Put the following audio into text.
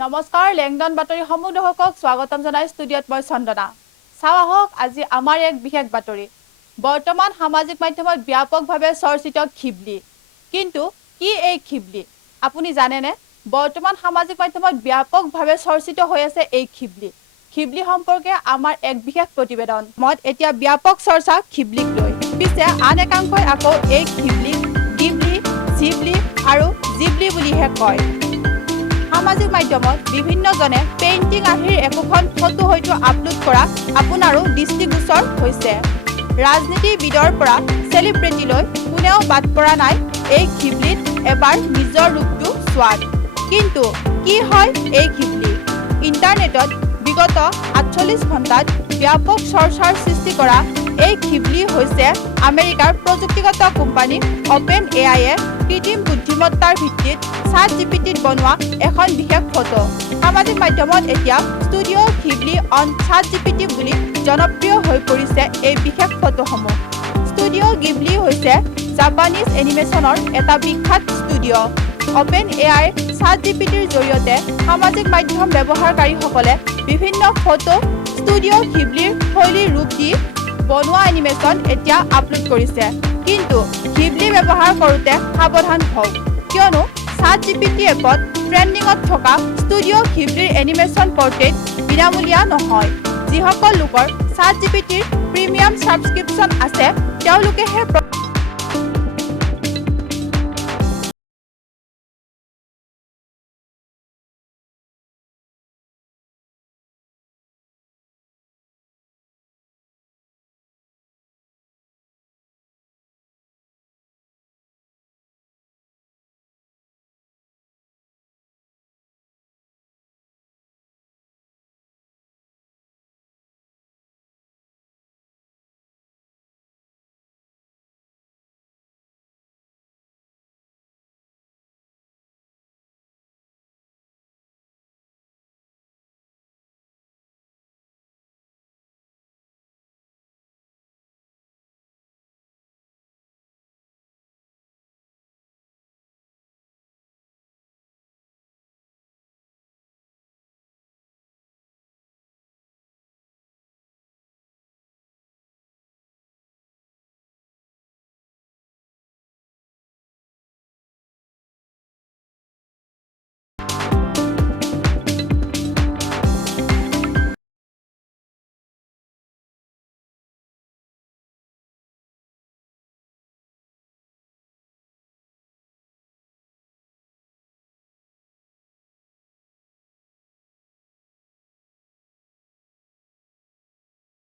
নমস্কাৰ লেংডন বাতৰি সমূহ দৰ্শকক স্বাগতম জনাই ষ্টুডিঅত মই চন্দনা চাও আহক আজি আমাৰ এক বিশেষ বাতৰি বৰ্তমান সামাজিক মাধ্যমত ব্যাপকভাৱে চৰ্চিত খিবলি কিন্তু কি এই খিবলি আপুনি জানেনে বৰ্তমান সামাজিক মাধ্যমত ব্যাপকভাৱে চৰ্চিত হৈ আছে এই খিবলি সম্পৰ্কে আমাৰ এক বিশেষ প্ৰতিবেদন মত এতিয়া ব্যাপক চৰ্চা খিবলিক লৈ পিছে আন একাংশই আকৌ এই খিবলি গিবলি জিবলি আৰু জিবলি বুলিহে কয় সামাজিক মাধ্যমত বিভিন্নজনে পেইন্টিং আৰ্হিৰ একোখন ফটো হয়তো আপলোড কৰা আপোনাৰো দৃষ্টিগোচৰ হৈছে ৰাজনীতিবিদৰ পৰা সেলিব্ৰিটিলৈ কোনেও বাদ পৰা নাই এই খিবলিত এবাৰ নিজৰ ৰূপটো চোৱাত কিন্তু কি হয় এই খিবলি ইন্টাৰনেটত বিগত 48 ঘণ্টাত ব্যাপক চৰ্চাৰ সৃষ্টি কৰা এই খিবলি হৈছে আমেৰিকাৰ প্ৰযুক্তিগত কোম্পানী অপেন এআইয়ে কৃত্ৰিম বুদ্ধিমত্তাৰ ভিত্তিত ChatGPTত বনোৱা এখন বিশেষ ফটো সামাজিক মাধ্যমত এতিয়া ষ্টুডিঅ খিবলি অন ChatGPT বুলি জনপ্ৰিয় হৈ পৰিছে এই বিশেষ ফটোসমূহ ষ্টুডিঅ গিবলি হৈছে জাপানীজ এনিমেশ্যনৰ এটা বিখ্যাত ষ্টুডিঅ অপেন এআই ChatGPTৰ জৰিয়তে সামাজিক মাধ্যম ব্যৱহাৰকাৰীসকলে বিভিন্ন ফটো ষ্টুডিঅ খিবলিৰ শৈলীৰ ৰূপ দি বনোৱা এনিমেশ্যন এতিয়া আপলোড কৰিছে কিন্তু খিবলি ব্যৱহাৰ কৰোঁতে সাৱধান হওক কিয়নো ChatGPT এপত ট্ৰেন্ডিঙত থকা ষ্টুডিঅ খিবলিৰ এনিমেশ্যন পৰ্ট্ৰেট বিনামূলীয়া নহয় যিসকল লোকৰ ChatGPTৰ প্ৰিমিয়াম ছাবস্ক্ৰিপশ্যন আছে তেওঁলোকেহে